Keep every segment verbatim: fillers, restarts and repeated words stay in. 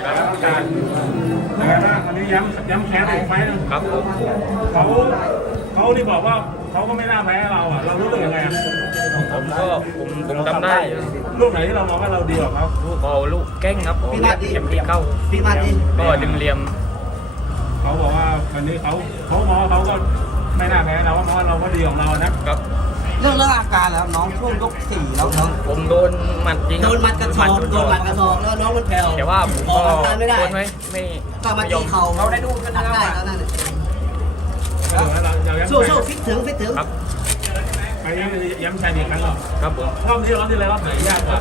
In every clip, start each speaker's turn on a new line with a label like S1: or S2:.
S1: การยังไงบ้างวันนี้ย้ำย้ำแค้นอีกไฟนึง
S2: ครับผม
S1: เขาเขาที่บอกว่าเขาก็ไม่น่าแพ้เราอ่ะเรารู้สึกยังไงอ่ะ
S2: ผมก็ผมผมทำได้
S1: ลูกไหนที่เรามองว่าเราดีกว่าเขา
S2: ลูกเอาลูกเก้งครับ
S3: พี่มาดิ
S2: เข็มที่เข้า
S3: พี่มาดิ
S2: ก็ดึงเหลี่ยม
S1: เขาบอกว่าวันนี้เขาเขามองว่าเขาก็ไม่น่าแพ้เราเพราะว่าเราก็ดีของเรานะครับ
S3: เรื่องเรื่องอาการแล้วน้องช่วงยกสี่แล้วน้อง
S2: ผมโดนหมัดจริงค
S3: โด
S2: รับ
S3: นมัดกระสอบโดนมัดกระสอบแล้วน้องมันแผ่ว
S2: แต่ว่าผม
S3: อ
S2: ก็
S3: อกอาการไม่ได้
S2: โดนไว้ไม่
S3: ก็มา
S2: ไม่ย
S3: ตี
S2: อม
S3: เข่าเขาได้ดูกันได้แล้วนั่น
S1: เราเราย้ำ
S3: สู้สู้ฟิตถึงฟิตถึง
S2: ครับ
S1: ไปย้ำชัยอีกครั้งหรอ
S2: ครับผม
S1: รอบนี้รอบที่แล้วรอบไหนยากกว่าร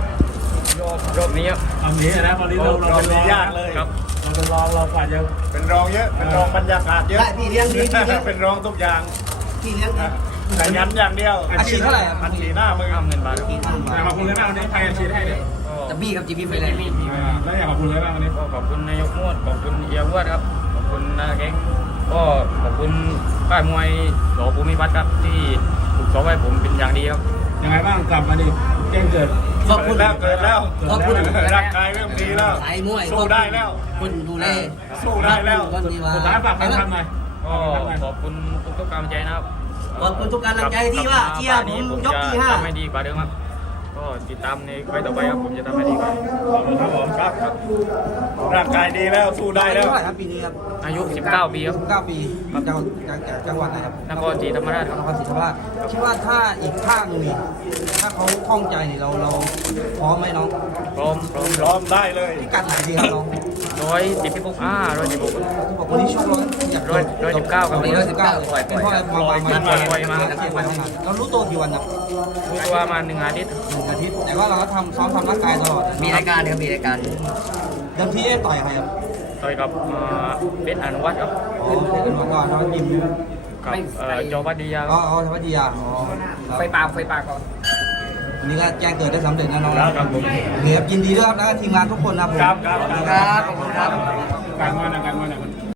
S2: อบรอบนี้ครับ
S1: รอบนี้นะตอนนี้เราเราเป็นรอง
S4: ยากเลย
S2: ครับ
S1: เราเป็นรองเรากว่าจะ
S4: เป็นรองเยอะ เป็นรองบรรยากาศเยอะ
S3: ได้พี่เลี้ยงดีพี่เลี้ยง
S4: เป็นรองทุกอย่าง
S3: พี่เลี้ยงดี
S4: ขยันอย่างเดียว
S3: อาชีพเท่าไหร่ครับ
S4: อันสีหน้ามือ
S2: ห้าหมื่นบาทครับ
S3: พี่ทำมา
S1: ขอบคุณเลยบ้างวันนี้ใครอาชีพให้เนี่ย
S3: จะบี้กับจีบีไปเลย
S1: แล้วอยากขอบคุณเลยบ้างวันนี้
S2: ก็ขอบคุณนายกมวดขอบคุณเอียวดครับ ขอบคุณนาเก้งก็ขอบคุณค่ายมวยหลวงภูมิพัฒน์ครับที่ฝึกซ้อมให้ผมเป็นอย่างดีครับ
S1: ยังไงบ้างกลับมาดิแจ้งเกิด
S3: ขอบคุณ
S4: แล้วเกิดแล้ว
S3: ขอบคุณ
S4: ร่างกายเริ่มดีแล้ว
S3: สายมวย
S4: สู้ได้แล้ว
S3: คุณดูแล
S4: สู้ได้แล้ว
S3: คนดีว่า
S1: สุดท้ายฝากใครทำหน่อย
S2: ก็ขอบคุณทุกๆกำลังใจนะครับ
S3: ขอบคุณทุกกำลังใจที่ว่าเชียร์ผมยกที่ห้า
S2: ทำให้ดีกว่าเดิมครับ ก็ติดตามในไฟต่อไปครับผมจะทำให้ดีกว่า
S1: ครับผม
S4: ครับครับ ร่างกายดีแล้วสู้ได้แล้ว
S3: เท่าไหร่ครับปีนี้ครับ
S2: อายุ สิบเก้า ปีครับ
S3: เก้าปีจังหวัดจังหวัดไหนครับ
S2: นครศรีธรรมราชครับ
S3: นครศรีธรรมราชคิดว่าถ้าอีกข้างหนึงนี่ถ้าเขาคล่องใจนี่เราเราพร้อมไหมน้อง
S2: พร้อมพร้อม
S4: พร้อมได้เลย
S3: พิกัดไหนดีครับน้อง
S2: ร้อยสิบหกอ่าร้อยสิบหก
S3: ที่บอกวันนี้ช่วงร้อยอยาก
S2: ร้อยร้อยสิบเก้าครับ
S3: วันนี้ร้อยสิบเก้าเป็นเพราะอะไรมามามา
S2: ปล่อยปล่อยมา
S3: เรารู้ตัวกี่วันครับ
S2: รู้ตัวมาหนึ่งอาทิตย์
S3: หนึ่งอาทิตย์แต่ว่าเราก็ทำซ้อมทำร่างกายตลอด
S5: มีรายการครับมีรายการ
S3: เดิมทีได้ต่อยใครครับ
S2: ต่อยกับเอ่อเป็นอนุวัฒน์ครับ
S3: อ๋อเป็นมาก่อนเรายิม
S2: กับเอ่อจอวัดดียาค
S3: อ๋
S2: รั
S3: อบ อ๋อธรรมดีอ่ะอ๋อ
S5: ไฟปากไฟปากก่อน
S3: วันนี้ก็แจ้งเกิดได้สำเร็จนะน้อง
S2: ครับผม
S3: โอเคครับยินดีด้วยครับแล้วก็ทีมงานทุกคนนะครับผม
S4: ครับครับ
S5: ครับขอบคุณครับ
S1: การงานนะการงานนะ